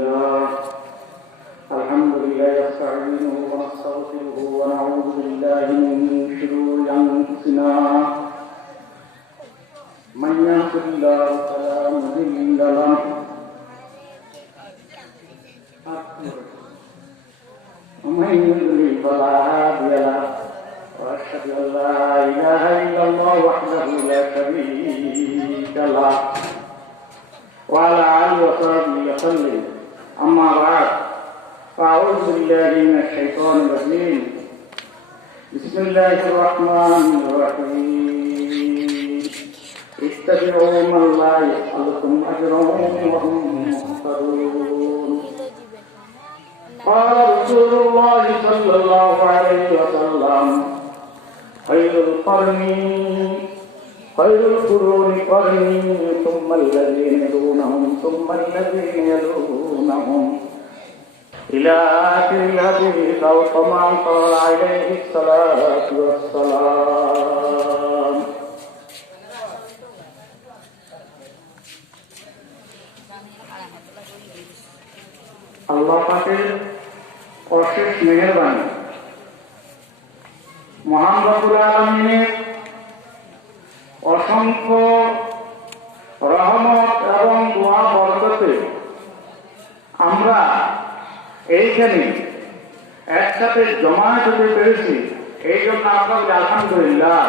لله الحمد لله نستعينه ونستغفره ونعوذ بالله من شرور أنفسنا من يهد الله فلا مضل له ومن يضلل فلا هادي له وأشهد أن لا إله إلا الله وحده لا شريك له وعلى آله وصحبه وسلم أما بعد فأعوذ بالله من الشيطان الرجيم بسم الله الرحمن الرحيم اتبعوا من لا يسألكم أجرا وهم مهتدون قال رسول الله صلى الله عليه وسلم خير القرون قرني ثم الذين يلونهم ثم الذين يلونهم إلى آخر الحديث أو كما قال عليه الصلاة والسلام আল্লাহ পাকের অশেষ মেহেরবানি মহান রব্বুল আলামিনের অসংখ্য রহমত এবং দোয়া বরকতে আমরা এইখানে একসাথে জমায়েত হতে পেরেছি। এই জন্য আমরা আলহামদুলিল্লাহ।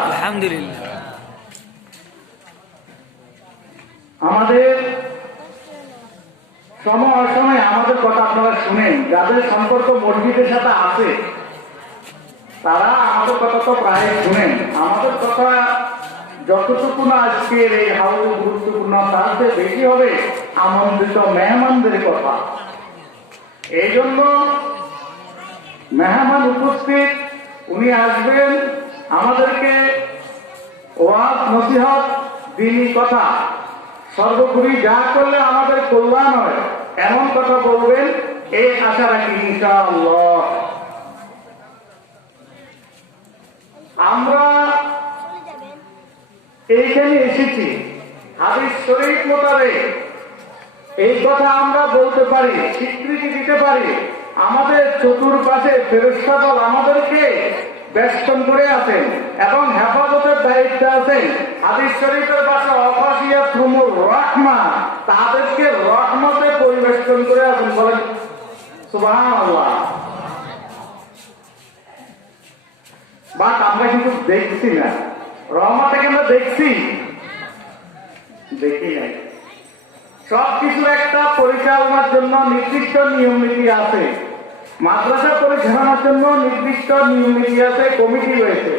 আমাদের সময় অসময় আমাদের কথা আপনারা শুনেন, যাদের সম্পর্ক মসজিদের সাথে আছে তারা আমাদের কথা তো প্রায় শুনেন। আমাদের কথা যতটুকু না আজকের এই হাউস গুরুত্বপূর্ণ তার চেয়ে বেশি হবে আমন্ত্রিত মেহমানদের কথা। এই জন্য মেহমান উপস্থিত, উনি আসবেন আমাদেরকে ওয়াজ নসিহত দ্বীনি কথা সর্বোপরি যা করলে আমাদের কল্যাণ হয় এমন কথা বলবেন, এই আশা রাখি ইনশাআল্লাহ। আমরা এইখানে এসেছি হাদিস শরীফ মোতাবেক এই কথা আমরা বলতে পারি, স্বীকৃতি দিতে পারি। আমাদের চতুর্পাশে ফেরেশতা দল আমাদেরকে বেষ্টন করে আছেন এবং হেফাজতের দায়িত্বে আছেন। হাদিস শরীফের ভাষা অফাসিয়াতুমুর রাহমা, তাদেরকে রহমতে পরিবেষ্টন করে আছেন। বলেন সুবহানাল্লাহ। বাট আমরা কিন্তু দেখছি না, রহমতকে আমরা দেখছি দেখি নাই। সবকিছুর একটা পরিচালনার জন্য নির্দিষ্ট নিয়ম নীতি আছে। মাদ্রাসা পরিচালনার জন্য নির্দিষ্ট নিয়ম নীতি আছে, কমিটি রয়েছে।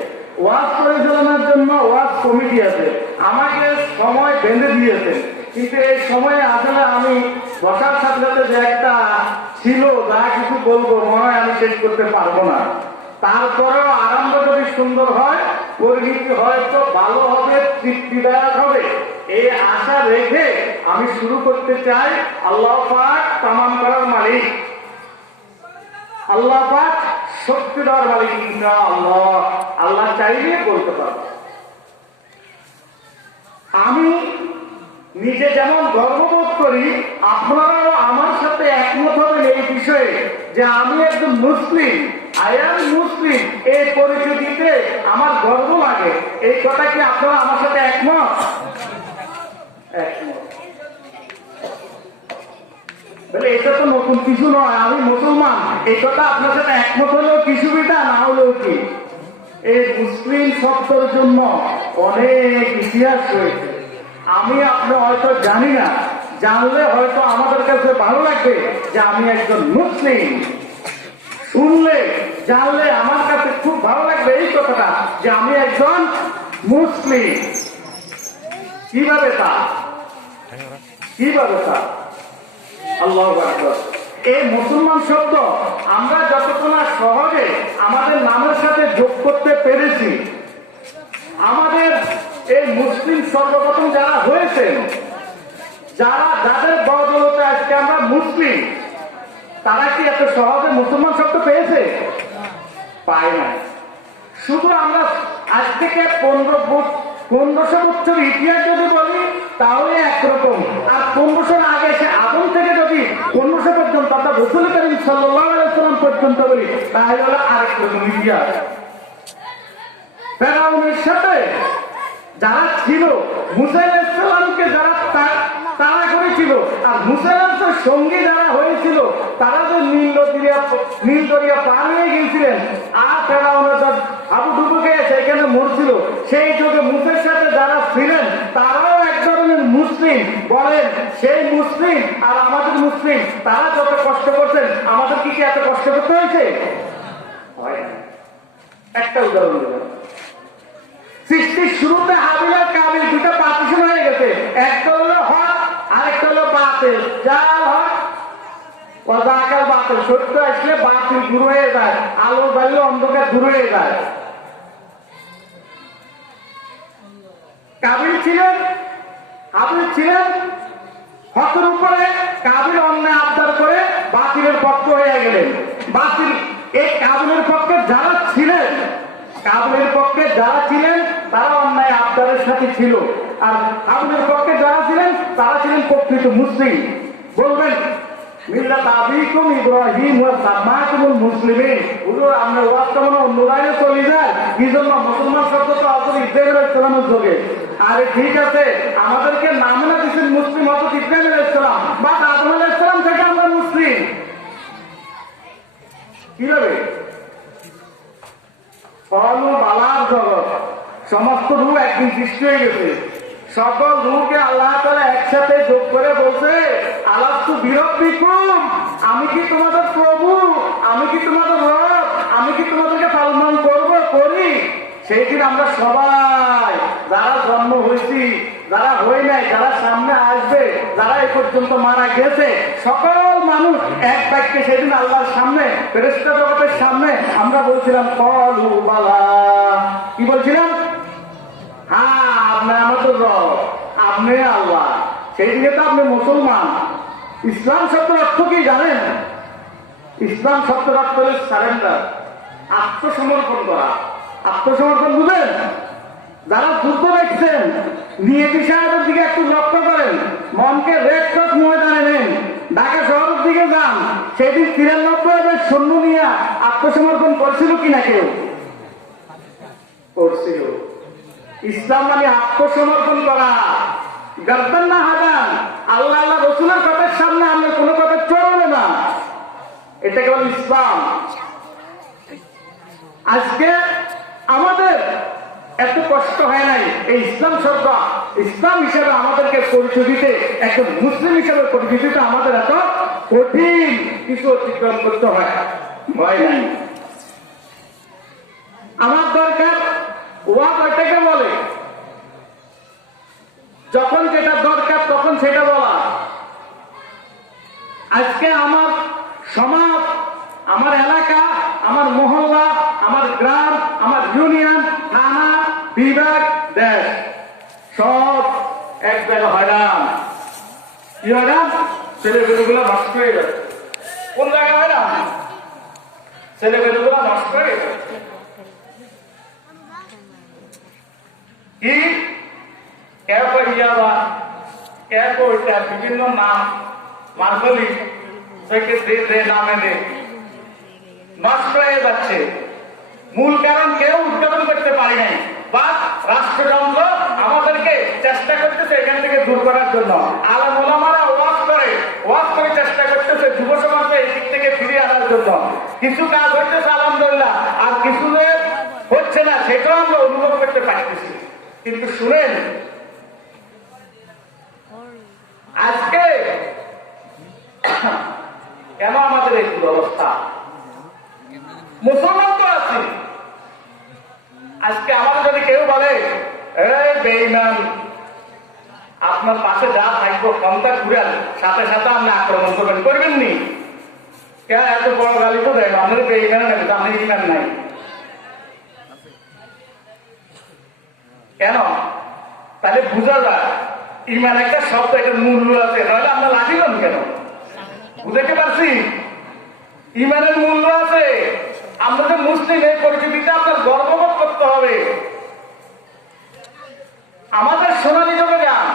ওয়াজ পরিচালনার জন্য ওয়াজ কমিটি আছে। আমাকে সময় বেঁধে দিয়েছে, কিন্তু এই সময়ে আসলে আমি বসার সাথে সাথে যে একটা ছিল যা কিছু বলবো মনে হয় আমি শেষ করতে পারবো না। তারপরেও আরম্ভ যদি সুন্দর হয়, পরিণতি হয়তো ভালো হবে, তৃপ্তিদায়ক হবে, এই আশা রেখে আমি শুরু করতে চাই। আল্লাহ পাক তামাম করার মালিক, আল্লাহ পাক শক্তি দেওয়ার মালিক ইনশাআল্লাহ। আল্লাহ চাইলে বলতে পারব। আমি নিজে যেমন গর্ববোধ করি, আপনারাও আমার সাথে একমত হবেন এই বিষয়ে যে আমি একজন মুসলিম, আই এম মুসলিম, এই পরিচয় দিতে আমার গর্ব লাগে। এই কথা কি আপনারা আমার সাথে একমত? বলে এটা তো নতুন কিছু নয়, আমি মুসলমান, এই কথা আপনার সাথে একমত হলেও কি সুবিধা, না হলেও কি। এই মুসলিম শব্দের জন্য অনেক ইতিহাস রয়েছে। আমি আপনি হয়তো জানি না, জানলে হয়তো আমাদের কাছে ভালো লাগবে যে আমি একজন মুসলিম। শুনলে জানলে আমার কাছে খুব ভালো লাগবে এই কথাটা যে আমি একজন মুসলিম। কিভাবে তা আল্লাহু আকবার। এই মুসলমান শব্দ আমরা যতক্ষণ সহজে আমাদের নামের সাথে যোগ করতে পেরেছি, আমাদের এই মুসলিম সর্বপ্রথম যারা হয়েছেন, যাদের বদৌলতে আজকে আমরা মুসলিম, তারা কি এত সহজে মুসলমান শব্দ পেয়েছে? পায় না। শুধু আমরা আজ থেকে 1500 বছর ইতিহাস যদি বলি তাহলে একরকম, আর 1500 আগে সে আদম থেকে যদি 1500 রাসূল করিম সাল্লাল্লাহু আলাইহি ওয়াসাল্লাম পর্যন্ত বলি, তাহলে হলো আরেকটা মিডিয়া। ফেরাউনের সাথে যারা ছিল, মুসা আলাইহিস সালামকে যারা তাড়া করেছিল, আর মুসা আলাইহিস সঙ্গী যারা হয়েছিল, তারা যে নীল দরিয়া পার হয়ে গিয়েছিলেন, আর ফেরাউনের হাবুডুবুকে সেখানে মরছিল, সেই যুগে মুসার সাথে যারা ছিলেন তারাও এক ধরনের মুসলিম। বলেন, সেই মুসলিম আর আমাদের মুসলিম, তারা যত কষ্ট করছেন, আমাদের কি এত কষ্ট করতে হয়েছে? একটা উদাহরণ দেবেন। সৃষ্টির শুরুতে হাবিল আর কাবিল দুটো পার্টিশন হয়ে গেছে, একটা হলো হক, আরেকটা হলো বাতিল। যার হক অজাকাল বাতিল, সত্য আসলে বাতিল দূর হয়ে যায়, আলো জ্বাললে অন্ধকার দূর হয়ে যায়। কাবিল ছিলেন, হাবিল ছিলেন হকের উপরে, কাবিল অন্যায় আবদার করে বাতিলের পক্ষ হয়ে গেলেন। বাতিল এই কাবিলের পক্ষে যারা ছিলেন, কাবিলের পক্ষে যারা ছিলেন তারা অন্যায় আবদারের সাথে ছিল, আর কাবিলের পক্ষে যারা ছিলেন তারা ছিলেন প্রকৃত মুসলিম। বলবেন মিল্লাত আবিকুম ইব্রাহিম ওয়া সাম্মাকুমুল মুসলিমিন। হুজুর আমরা ওয়াজটা মনে অন্য লাইনে চলে যায়, কি জন্য? মুসলমান শব্দ তো আসলে ইব্রাহিম আলাইহিস সালামের যুগে। আরে ঠিক আছে, আমাদেরকে নাম না দিচ্ছেন মুসলিম, অথচ ইব্রাহিম আলাইহিস সালাম বা আদম আলাইহিস সালাম থেকে আমরা মুসলিম কিভাবে? কলু বালার জগৎ, সমস্ত রূহ একদিন সৃষ্টি হয়ে গেছে, সকল রূহকে আল্লাহ তাআলা একসাথে যোগ করে বলছে, আলাস্তু বিরব্বিকুম, আমি কি তোমাদের প্রভু, আমি কি তোমাদের রব, আমি কি তোমাদেরকে পালন করি? সেই দিন আমরা সবাই, যারা জন্ম হয়েছি, যারা হয়ে নাই, যারা সামনে আসবে, যারা এই পর্যন্ত মারা গেছে, সকল মানুষ এক বাক্যে সেদিন আল্লাহর সামনে, ফেরেশতা জগতের সামনে আমরা বলছিলাম কলু বালা। কি বলছিলাম? হ্যাঁ, আপনি আমাদের রব, আপনি আল্লাহ। সেই দিকে তো আপনি মুসলমান। ইসলাম শব্দের অর্থ কি জানেন? ইসলাম শব্দের অর্থ হল সারেন্ডার, আত্মসমর্পণ করা। আত্মসমর্পণ বুঝেন? যারা যুদ্ধ দেখছেন, নিয়তি সাহেবের দিকে একটু লক্ষ্য করেন, মনকে রেড ক্রস ময়দানে নেন, ঢাকা শহরের দিকে যান, সেদিন 93 সৈন্য নিয়ে আত্মসমর্পণ করছিল কিনা কেউ? করছিল। ইসলাম মানে আত্মসমর্পণ করা, গর্দান না হাজান। আল্লাহ আল্লাহ রসুলের কথার সামনে আমরা কোনো কথা চলবে না, এটা কেবল ইসলাম। আজকে আমাদের এত কষ্ট হয় নাই এই ইসলাম শব্দ, ইসলাম হিসেবে আমাদেরকে পরিচয় দিতে, একজন মুসলিম হিসেবে পরিচয় দিতে আমাদের এত কঠিন কিছু অতিক্রম করতে হয় ভয় নাই। আমার দরকার ওয়াজ ওইটাকে বলে, যখন যেটা দরকার তখন সেটা বলা। আজকে আমার সমাজ, আমার এলাকা, আমার মহল্লা, আমার গ্রাম, আমার ইউনিয়ন, থানা, বিভাগ, দেশ সব এক জায়গা হয়রান। কি হয়রান? ছেলেমেয়েগুলো নষ্ট হয়ে যাচ্ছে। কোন জায়গায় হয়রান? ছেলেমেয়েগুলো নষ্ট হয়ে যাচ্ছে। কি বিভিন্ন নাম মার্গলি নামে দে নষ্ট হয়ে যাচ্ছে। মূল কারণ কেউ উদ্বোধন করতে পারি নাই, বা রাষ্ট্রযন্ত্র আমাদেরকে চেষ্টা করতেছে এখান থেকে দূর করার জন্য। আলেম ওলামারা ওয়াজ করে চেষ্টা করতেছে যুব সমাজকে এই দিক থেকে ফিরিয়ে আনার জন্য। কিছু কাজ হচ্ছে আলহামদুলিল্লাহ, আর কিছু হচ্ছে না, সেটাও আমরা অনুভব করতে পারতেছি। কিন্তু শুনেন, আজকে কেন আমাদের এই দুরবস্থা? মুসলমান তো আছি, আজকে আমাদের যদি কেউ বলে বেঈমান, আপনার পাশে যা থাকবো ক্ষমতা ঘুরান, সাথে সাথে আপনি আক্রমণ করবেন নি? কেন এত বড় গালি তো দেয়? আমাদের বেঈমান নাকি? আপনার ইমান নাই কেন? তাহলে বুঝা যায় ইমান একটা শব্দ, একটা মূল্য আছে, তাহলে আমরা লাঠিলাম কেন? বুঝতে পারছি ইমানের মূল্য আছে। আমরা যে মুসলিম, এই পরিচিতিতে আপনার গর্ববোধ করতে হবে। আমাদের সোনালী যুগে যান,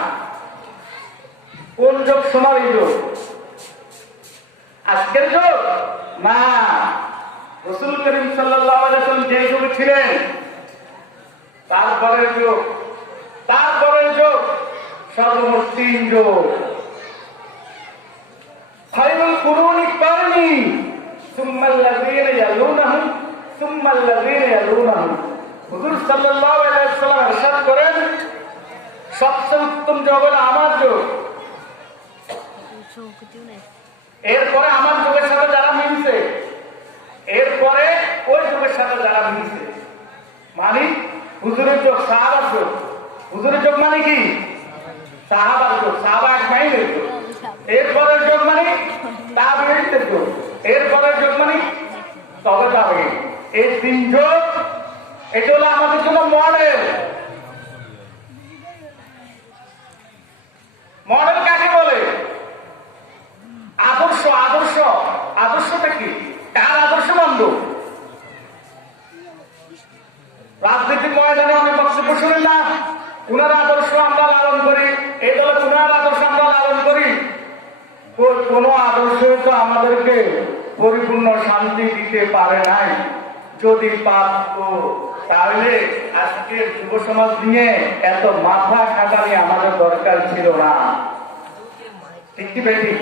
কোন যুগ? সোনালী যুগ। আজকের যুগ না, রাসূল করিম সাল্লাল্লাহু আলাইহি ওয়াসাল্লাম যে যুগে ছিলেন তারপরের যুগ সর্বমোট 3 যুগ। খায়রুল কুরুনি কারনি সুম্মাল্লাযীনা ইয়ালুনাহুম সুম্মাল্লাযীনা ইয়ালুনাহুম। হুজুর সাল্লাল্লাহু আলাইহি ওয়াসাল্লাম ইরশাদ করেন, সবচেয়ে উত্তম যুগ হলো আমার যুগ, এরপরে আমার যুগের সাথে যারা মিলছে, এরপরে ওই যুগের সাথে যারা মিলছে। মানে হুজুরের যুগ, সাহাবার যুগ। হুজুরের যুগ মানে কি? সাহাবার যুগ, সাহাবা আজমাইনের যুগ। এরপরের যুগ মানে তাবেঈনদের যুগ। এরপরের যুগ মানে তবে তাবেঈন। এই 3 যুগ, এটা হলো আমাদের জন্য মডেল। মডেল কাকে বলে? আদর্শ। আদর্শটা কি? কার আদর্শ মানব? রাজনীতির ময়দানে অনেক বক্তব্য শুনেন না, উনার আদর্শ আমরা লালন করি, এই দলে উনার আদর্শ আমরা লালন করি। কোন আদর্শ তো আমাদেরকে পরিপূর্ণ শান্তি দিতে পারে নাই। যদি পারত তাহলে আজকের যুব সমাজ নিয়ে এত মাথা খাটানি আমাদের দরকার ছিল না। ঠিক কি বেশি?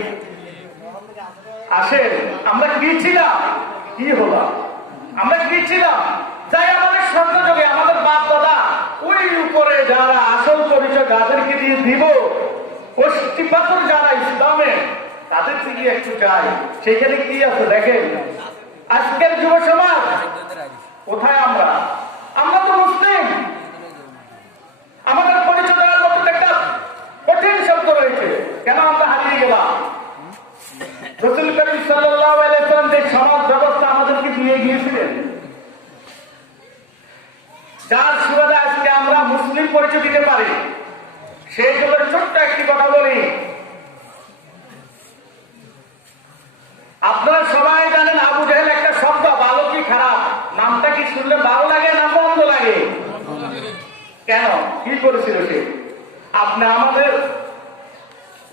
আসেন, আমরা কি ছিলাম, কি হলাম? আমরা কি ছিলাম? যাই আমাদের স্বর্ণযুগে আমাদের বাপ দাদা ওই উপরে যারা আসল পরিচয় যাদেরকে দিয়ে দিব, কষ্টি পাথর যারা ইসলামে, তাদের থেকে একটু যাই, সেখানে কি আছে দেখেন। আজকের যুব সমাজ কোথায়? আমরা তো মুসলিম। আমাদের পরিচয় দেওয়ার মতো একটা কঠিন শব্দ রয়েছে, কেন আমরা হারিয়ে গেলাম? রাসূল করিম সাল্লাল্লাহু আলাইহি ওয়াসাল্লাম যে সমাজ ব্যবস্থা আমাদেরকে দিয়ে গিয়েছিলেন, যার সুবাদে আজকে আমরা মুসলিম পরিচয় দিতে পারি, সেই যুগের ছোট্ট একটি কথা বলি। আপনারা সবাই জানেন আবু জেহেল একটা শব্দ, ভালো কি খারাপ? নামটা কি শুনলে ভালো লাগে না মন্দ লাগে? কেন? কি করেছিল সে? আপনি আমাদের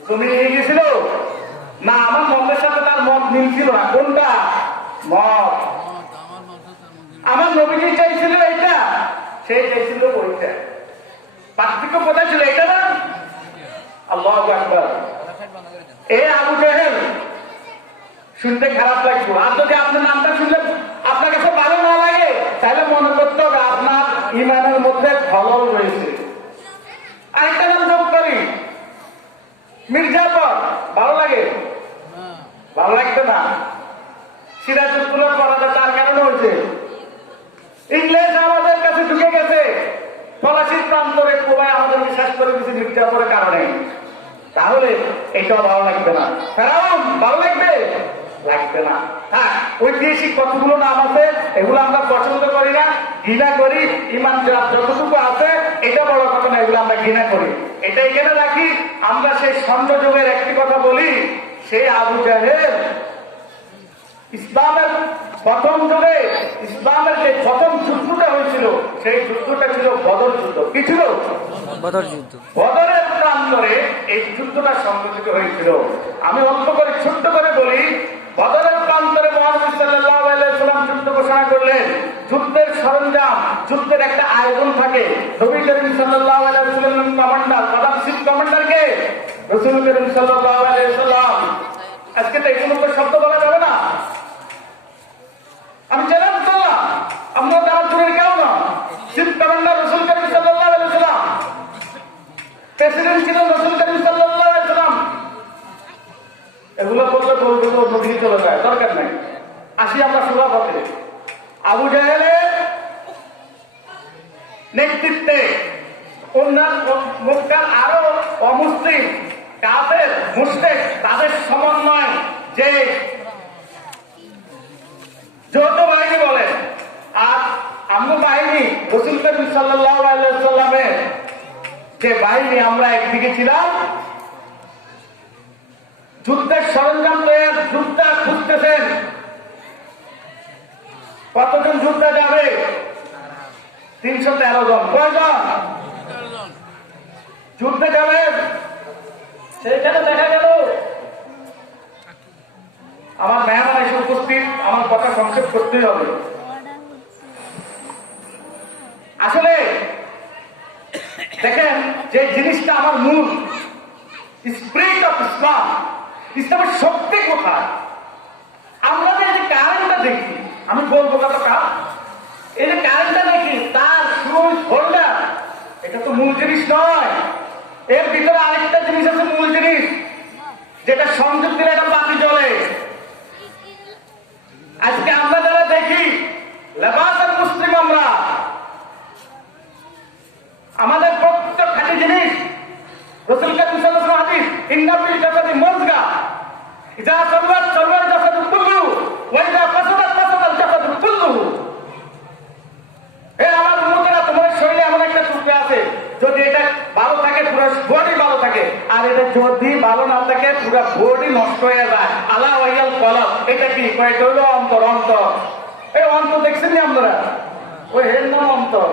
জমি নিয়ে গেছিল না? আমার মতের সাথে তার মত মিলছিল না। কোনটা মত? আমার নবীজি চাইছিল এটা, সে চাইছিল ওইটা। পার্থক্য কোথায় ছিল? এটা না? আল্লাহু আকবার। এই আবু জেহেল শুনতে খারাপ লাগবে, আর যদি আপনার নামটা শুনলে আপনার কাছে ভালো না লাগে, তাহলে মনে করতে হবে আপনার ইমানের মধ্যে খলল রয়েছে। আরেকটা নাম যোগ করি, মির্জাফর। ভালো লাগে? ভালো লাগবে না। সিরাজউদ্দৌলা পড়াটা তার কারণে হয়েছে। ইংরেজ আমাদের কাছে ঢুকে গেছে, ফরাসির প্রান্তরে কোবায় আমাদের বিশ্বাস করে দিয়েছে মির্জাফরের কারণে। তাহলে এটাও ভালো লাগবে না। ফেরাউন ভালো লাগবে? লাগবে না। হ্যাঁ, ঐতিহাসিক কতগুলো নাম আছে, এগুলো আমরা পছন্দ করি না, ঘৃণা করি। ইমান যতটুকু আছে এটা বড় কথা না, এগুলো আমরা ঘৃণা করি। এটা এখানে রাখি। আমরা সেই স্বর্ণযুগের একটি কথা বলি, সেই আবু জাহেল ইসলামের প্রথম যুগে, ইসলামের যে প্রথম যুদ্ধটা হয়েছিল, সেই যুদ্ধটা ছিল বদর যুদ্ধ। কি ছিল? বদর যুদ্ধ। বদরের প্রান্তরে এই যুদ্ধটা সংঘটিত হয়েছিল। আমি অল্প করে ছোট্ট করে বলি, বদরের প্রান্তরে মুহাম্মদ সাল্লাল্লাহু আলাইহি ওয়াসাল্লাম যুদ্ধ ঘোষণা করলেন। যুদ্ধের সরঞ্জাম, যুদ্ধের একটা আয়োজন থাকে। নবী করিম সাল্লাল্লাহু আলাইহি ওয়াসাল্লাম কমান্ডার, প্রধান চিফ কমান্ডার কে? রাসূল করিম সাল্লাল্লাহু আলাইহি ওয়াসাল্লাম। আজকে তো এই সমস্ত শব্দ বলা যাবে না। আমি চ্যালেঞ্জ করলাম, আমরা তার দূরের কেউ না। চিফ কমান্ডার রাসূল করিম সাল্লাল্লাহু আলাইহি ওয়াসাল্লাম, প্রেসিডেন্ট ছিলেন রাসূল করিম সাল্লাল্লাহু আলাইহি ওয়াসাল্লাম। এগুলো বললে বলবে তো নদী চলে যায়, দরকার নাই। আসি আমরা সুরা পথে। আবু জাহেলের নেতৃত্বে অন্যান্য মক্কার আরো অমুসলিম কাফের মুশরিক তাদের সমন্বয় যে যৌথ বাহিনী বলেন, আর আমরা বাহিনী রাসূল করিম সাল্লাল্লাহু আলাইহি ওয়াসাল্লামের যে বাহিনী, আমরা একদিকে ছিলাম। যুদ্ধের সরঞ্জাম তৈরি, যুদ্ধ খুঁজতেছেন। কতজন যুদ্ধে যাবে? 313 জন। কয়জন যুদ্ধে যাবেন? সেইখানে দেখা গেল আমার সংক্ষেপ করতেই হবে। আসলে দেখেন, যে জিনিসটা আমার মূল স্পিরিট অফ ইসলাম, ইসলামের শক্তি কোথায়? আমরা যে কারেন্টটা দেখি, আমি বলবো কতটা, এই যে কারেন্টটা দেখি তার সুইচ হোল্ডার, এটা তো মূল জিনিস নয়। এর ভিতরে আরেকটা জিনিস আছে মূল জিনিস, যেটা সংযোগ দিলে একটা বাতি জ্বলে। আজকে আমরা যারা দেখি লেবাসের মুসলিম, আমরা আমাদের প্রত্যেক খাঁটি জিনিস রাসূল কারীম সাল্লাল্লাহু আলাইহি হাদিস, ইন্না ফিল জাসাদি মুযগা ইযা সাল্লাত সাল্লাল জাসাদু কুল্লুহু ওয়া ইযা ফাসাদাত ফাসাদাল জাসাদু কুল্লুহু। আমার উম্মতেরা, তোমার শরীরে এমন একটা টুকরা আছে, যদি এটা ভালো থাকে পুরো বডি ভালো থাকে, আর এটা যদি ভালো না থাকে পুরো বডি নষ্ট হয়ে যায়। আলা ওয়াইয়াল কলব, এটা কি কয়? হলো অন্তর। অন্তর, এই অন্তর দেখছেন না আপনারা? ওই হের নাম অন্তর।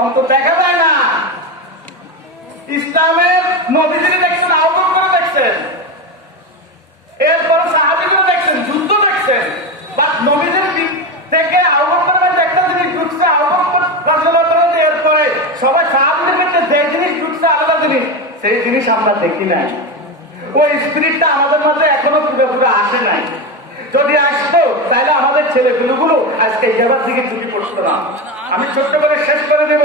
অন্তর দেখা যায় না। ইসলামের নবীজিকে দেখছেন, আবু বকর দেখছেন, এরপরে সাহাবীদের দেখছেন, যুদ্ধ দেখছেন, বাট নবীজির থেকে আবু বকরের একটা জিনিস ঢুকছে, আবু বকর রাদিয়াল্লাহু তাআলা, এরপরে সবাই সাহাবীদের মধ্যে যে জিনিস ঢুকছে আলাদা জিনিস, সেই জিনিস আমরা দেখি নাই। ওই স্পিরিটটা আমাদের মধ্যে এখনো পুরোপুরি আসে নাই। যদি আসতো তাহলে আমাদের ছেলেগুলো আজকে ইয়াবার দিকে ঝুঁকি পড়তো না। আমি ছোট্ট করে শেষ করে দেব।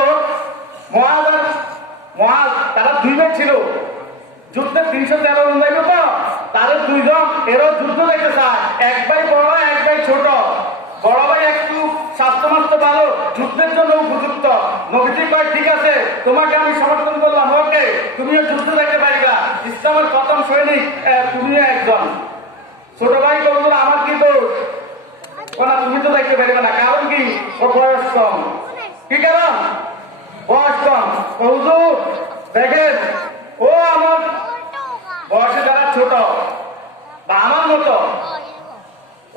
মুআয তারা দুই ভাই ছিল, যুদ্ধে 313 জন যাইব, তো তাদের দুইজন এরও যুদ্ধ দেখতে চায়। এক ভাই বড়, এক ভাই ছোট। বড় ভাই একটু স্বাস্থ্যমাত্র ভালো, যুদ্ধের জন্য উপযুক্ত। নবীজি কয়, ঠিক আছে, তোমাকে আমি সমর্থন করলাম, ওকে, তুমিও যুদ্ধ দেখতে পারিবা, ইসলামের প্রথম সৈনিক তুমিও একজন। ছোট ভাই বলল, আমার কি দোষ? না, তুমি তো দেখতে পারিবে না। কারণ কি? ও বয়স কম। কি কারণ? বয়স কম। হুজুর দেখেন, ও আমার বয়সে যারা ছোট বা আমার মতো,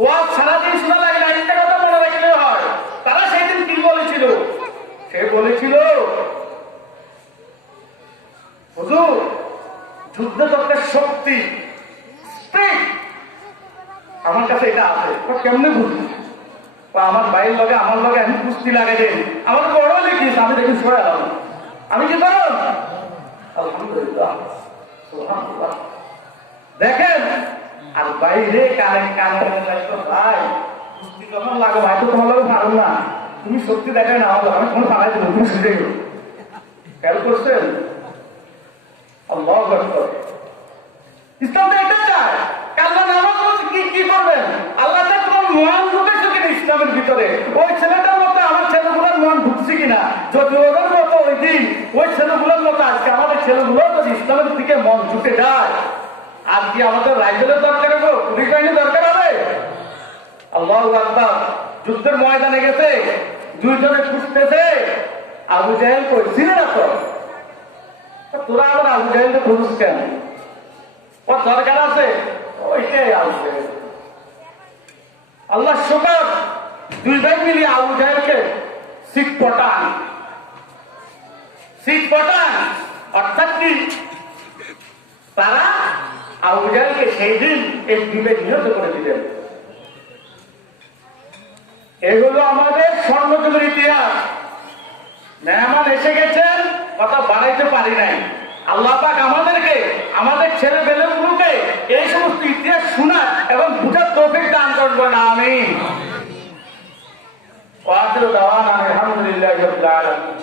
ও সারাদিন শোনা লাগে না, একটা কথা মনে রাখলে হয়। তারা সেই দিন কি বলেছিল? সে বলেছিল, হুজুর যুদ্ধে দরকার শক্তি, স্পিরিট, আমার কাছে এটা আছে। কেমনে বুঝলি? আমার ভাইয়ের লগে আমার লগে আমি কুস্তি লাগে দেন, আমার বড় দেখিস, আমি দেখি সরে আলাম, আমি কি করো? আলহামদুলিল্লাহ, সুবহানাল্লাহ। দেখেন, আর বাইরে কানে কানে ভাই কুস্তি যখন লাগো, ভাই তো তোমার লগে পারো না, তুমি শক্তি দেখে না আমার, আমি তোমার পালাই দেবো, তুমি শিখে গেল। খেয়াল করছেন? আল্লাহু আকবার। ইসলাম তো এটা চায়। কাল্লা নামাজ কি কি করবেন? আল্লাহ তাআলা তোমার মন ঢুকেছে কিনা ইসলামের ভিতরে? ওই ছেলেটার মতো আমার ছেলেগুলোর মন ঢুকছে কিনা? যদি ওদের মতো ওই দিন ওই ছেলেগুলোর মতো আজকে আমাদের ছেলেগুলো যদি ইসলামের দিকে মন ঢুকে যায়, আর কি আমাদের রাইফেলের দরকার হবে? পুলিশ বাহিনীর দরকার হবে? আল্লাহু আকবার। যুদ্ধের ময়দানে গেছে, দুইজনে খুঁজতেছে, আবু জাহেল কই? চিনে না তো? তোরা আবার আবু জাহেলকে খুঁজছিস কেন? ও দরকার আছে, ওইটাই আবু জাহেল। আল্লাহ শুকর, দুই ভাই মিলিয়ে আবু জাহেলকে শিখ পটান। অর্থাৎ কি? তারা আবু জাহেলকে সেই দিন এই দ্বীপে নিহত করে দিলেন। এগুলো আমাদের স্বর্ণযুগের ইতিহাস। মেহমান এসে গেছেন, কথা বাড়াইতে পারি নাই। আল্লাহ পাক আমাদেরকে, আমাদের ছেলে পেলেগুলোকে এই সমস্ত ইতিহাস শোনার এবং বুঝার তৌফিক দান করবেন। আমিন। ওয়া আখিরু দাওয়ানা আলহামদুলিল্লাহি রাব্বিল আলামিন।